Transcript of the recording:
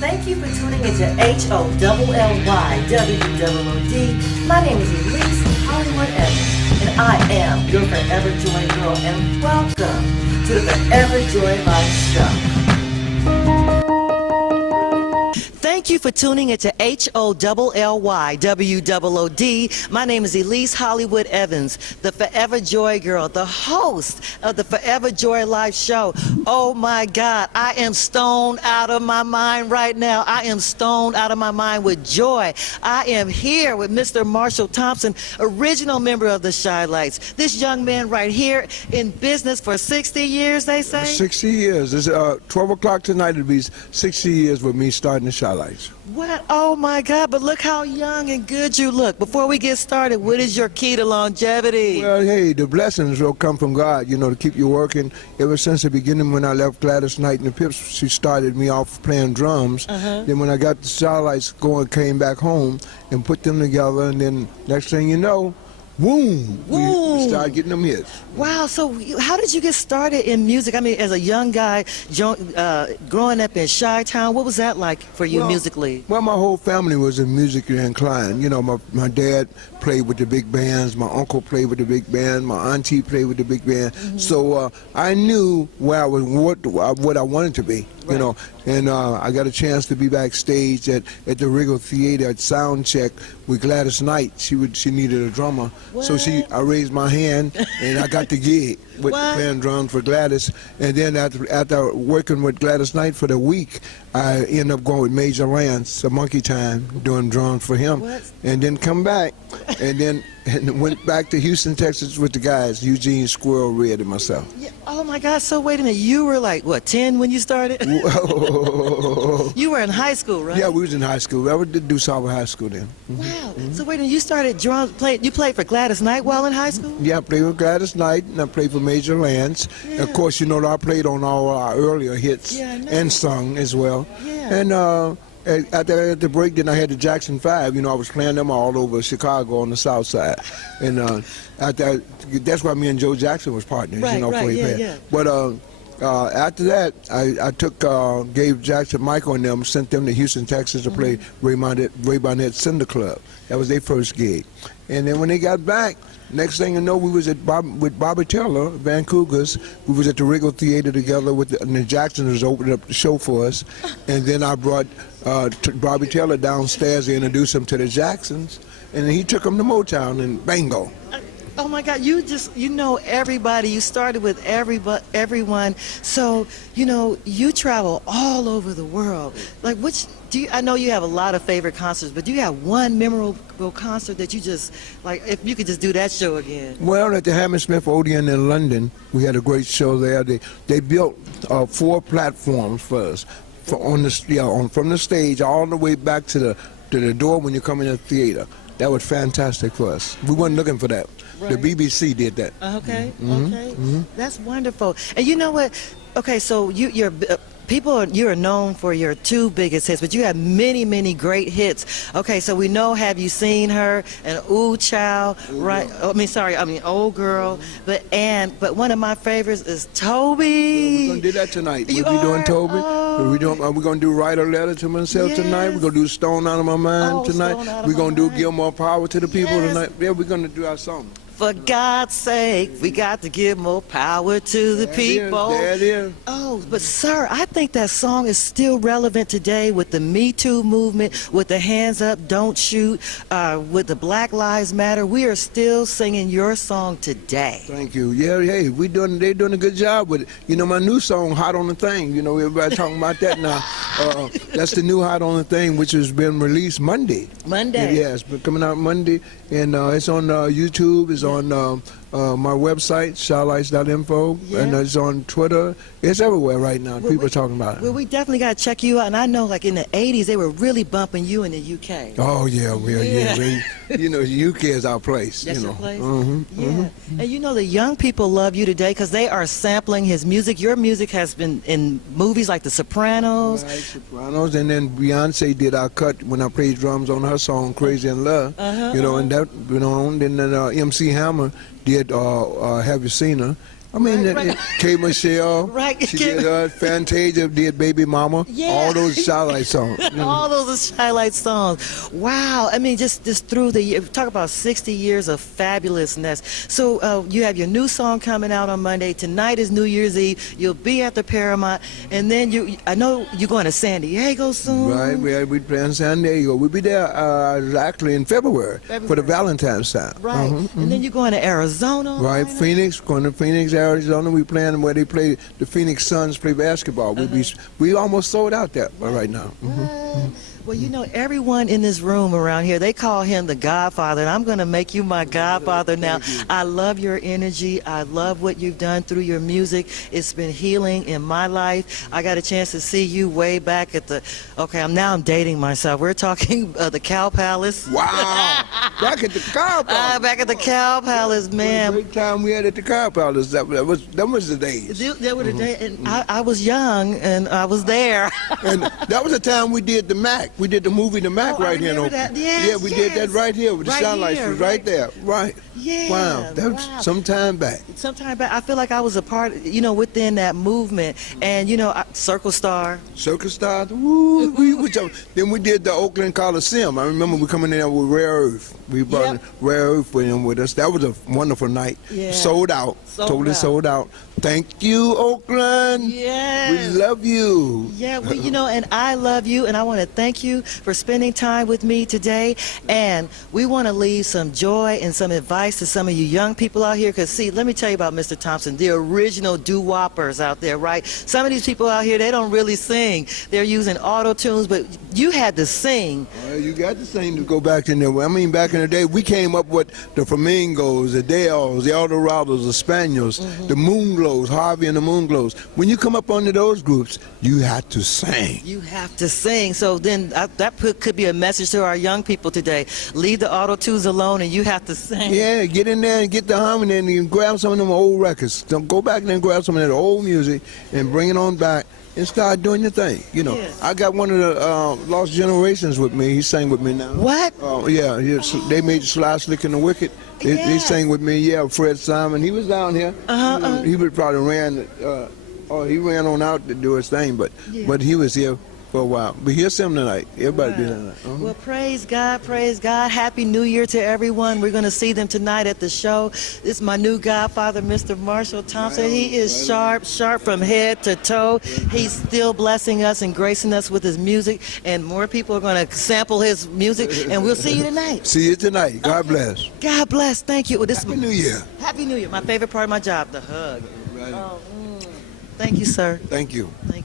Thank you for tuning into HOLLYWOOD. My name is EliseHollywood Evans, and I am your Forever Joy Girl, and welcome to the Forever Joy Life Show. Thank you for tuning into HOLLYWOOD. My name is EliseHollywood Evans, the Forever Joy Girl, the host of the Forever Joy Life Show. Oh my God, I am stoned out of my mind right now. I am stoned out of my mind with joy. I am here with Mr. Marshall Thompson, original member of the Chi-Lites. This young man right here in business for 60 years, they say? 60 years. It's 12 o'clock tonight. It'll be 60 years with me starting the Chi-Lites. What? Oh my God, but look how young and good you look. Before we get started, what is your key to longevity? Well, hey, the blessings will come from God, you know, to keep you working. Ever since the beginning when I left Gladys Knight and the Pips, she started me off playing drums. Then when I got the Chi-Lites going, came back home and put them together, and then next thing you know, boom, we started getting them hits. Wow, so how did you get started in music? I mean, as a young guy, growing up in Chi-Town, what was that like for you musically? Well, my whole family was musically inclined. You know, my dad played with the big bands, my uncle played with the big band, my auntie played with the big band. So I knew where I was, what I wanted to be, you know. And I got a chance to be backstage at the Wriggle Theater at sound check with Gladys Knight. She needed a drummer, so I raised my hand and I got the gig with playing drums for Gladys. And then after working with Gladys Knight for the week, I ended up going with Major Lance, a Monkey Time, doing drums for him. And then come back, and then went back to Houston, Texas with the guys, Eugene, Squirrel, Red, and myself. Yeah. Oh my God, so wait a minute, you were like, what, 10 when you started? You were in high school, right? Yeah, we was in high school. I did do Sauber High School then. Wow, so wait a minute, you started drums, you played for Gladys Knight while in high school? Yeah, I played with Gladys Knight, and I played for Major Lance. Yeah. Of course, you know, I played on all our earlier hits and sung as well. Yeah. And at the break, then I had the Jackson 5. You know, I was playing them all over Chicago on the south side. And that's why me and Joe Jackson was partners, you know, for But after that, I gave Jackson, Michael and them, sent them to Houston, Texas to play Ray Barnett's Cinder Club. That was their first gig. And then when they got back, next thing you know, we was with Bobby Taylor, Vancouver's. We was at the Wriggle Theater together and the Jacksons opened up the show for us. And then I brought Bobby Taylor downstairs to introduce him to the Jacksons. And then he took them to Motown, and bingo. Oh my God, you know everybody. You started with everyone. So, you know, you travel all over the world. Like, I know you have a lot of favorite concerts, but do you have one memorable concert that you just, like, if you could just do that show again? Well, at the Hammersmith Odeon in London, we had a great show there. They built 4 platforms for us, from the stage all the way back to the door when you come in the theater. That was fantastic for us. We weren't looking for that. The BBC did that. Okay, that's wonderful. And you know what? Okay, so you're known for your 2 biggest hits, but you have many, many great hits. Okay, so we know Have You Seen Her and Ooh Child, right? Old Girl. But one of my favorites is Toby. We're gonna do that tonight. We'll be doing Toby. We're gonna do Write a Letter to Myself tonight. We're gonna do Stone Out of My Mind tonight. We're gonna do Give More Power to the People tonight. Yeah, we're gonna do our song. For God's sake, we got to give more power to the people. There it is. Oh, but sir, I think that song is still relevant today with the Me Too movement, with the Hands Up, Don't Shoot, with the Black Lives Matter. We are still singing your song today. Thank you. Yeah, hey, they're doing a good job with it. You know, my new song, Hot on the Thing, you know, everybody talking about that now. That's the new Hot on the Thing, which has been released Monday. Yeah, it's been coming out Monday, and it's on YouTube, it's on my website, Chi-Lites.info, and it's on Twitter. It's everywhere right now. People are talking about it. Well, we definitely got to check you out. And I know, like, in the 80s, they were really bumping you in the UK. Oh, yeah. You know, the UK is our place. That's your place? And you know, the young people love you today because they are sampling his music. Your music has been in movies like The Sopranos. Right, Sopranos. And then Beyonce did our cut when I played drums on her song, Crazy in Love. You know, and that went on. Then MC Hammer did Have You Seen Her? I mean, Right. K. Michelle, Right. she did Fantasia, did Baby Mama, Yeah. all those Chi-Lite songs. All those Chi-Lite songs. Wow. I mean, just through the year, talk about 60 years of fabulousness. So you have your new song coming out on Monday. Tonight is New Year's Eve. You'll be at the Paramount. And then I know you're going to San Diego soon. Right, we play in San Diego. We'll be there exactly in February for the Valentine's time. Right. And then you're going to Arizona. Right, Phoenix, going to Phoenix, Arizona. We playing where they play, the Phoenix Suns play basketball. We almost sold out there right now. Well, you know, everyone in this room around here, they call him the Godfather, and I'm going to make you my Godfather now. I love your energy. I love what you've done through your music. It's been healing in my life. I got a chance to see you way back at the, I'm dating myself. We're talking the Cow Palace. Wow, back at the Cow Palace. Back at the Cow Palace, man. What a great time we had at the Cow Palace. That was the days. That were the day, and I was young, and I was there. And that was the time we did the Mac. We did the movie The Mac right here in Oakland. That. Yes, we did that right here with the Chi-Lites was right there. Right. Yeah. Wow. That was some time back. Sometime back, I feel like I was a part, within that movement. And, Circle Star. Circle Star. Woo, then we did the Oakland Coliseum. I remember we coming in there with Rare Earth. We brought Rare Earth with us. That was a wonderful night. Yeah. Sold out. Totally sold out. Thank you, Oakland. Yes. We love you. Yeah, well, and I love you, and I want to thank you for spending time with me today. And we want to leave some joy and some advice to some of you young people out here. Because, see, let me tell you about Mr. Thompson, the original doo-woppers out there, right? Some of these people out here, they don't really sing. They're using auto-tunes, but you had to sing. You got to sing to go back in there. I mean, back in the day, we came up with the Flamingos, the Dales, the Eldorados, the Spaniels, the Moonglows, Harvey and the Moonglows. When you come up under those groups, you have to sing. You have to sing. So then that could be a message to our young people today. Leave the auto-tunes alone, and you have to sing. Yeah, get in there and get the harmony and grab some of them old records. Don't go back and grab some of that old music and bring it on back and start doing your thing. Yes. I got one of the Lost Generations with me. He sang with me now. What? They made Sly Slick and the Wicked. They sang with me. Yeah, Fred Simon. He was down here. He would probably he ran on out to do his thing, but he was here for a while. But he'll sing tonight. Everybody be tonight. Well, praise God, praise God. Happy New Year to everyone. We're going to see them tonight at the show. This is my new godfather, Mr. Marshall Thompson. He is sharp from head to toe. He's still blessing us and gracing us with his music, and more people are going to sample his music, and we'll see you tonight. See you tonight. God bless. God bless. Thank you. Happy New Year. Happy New Year. My favorite part of my job, the hug. Right. Thank you, sir. Thank you. Thank you.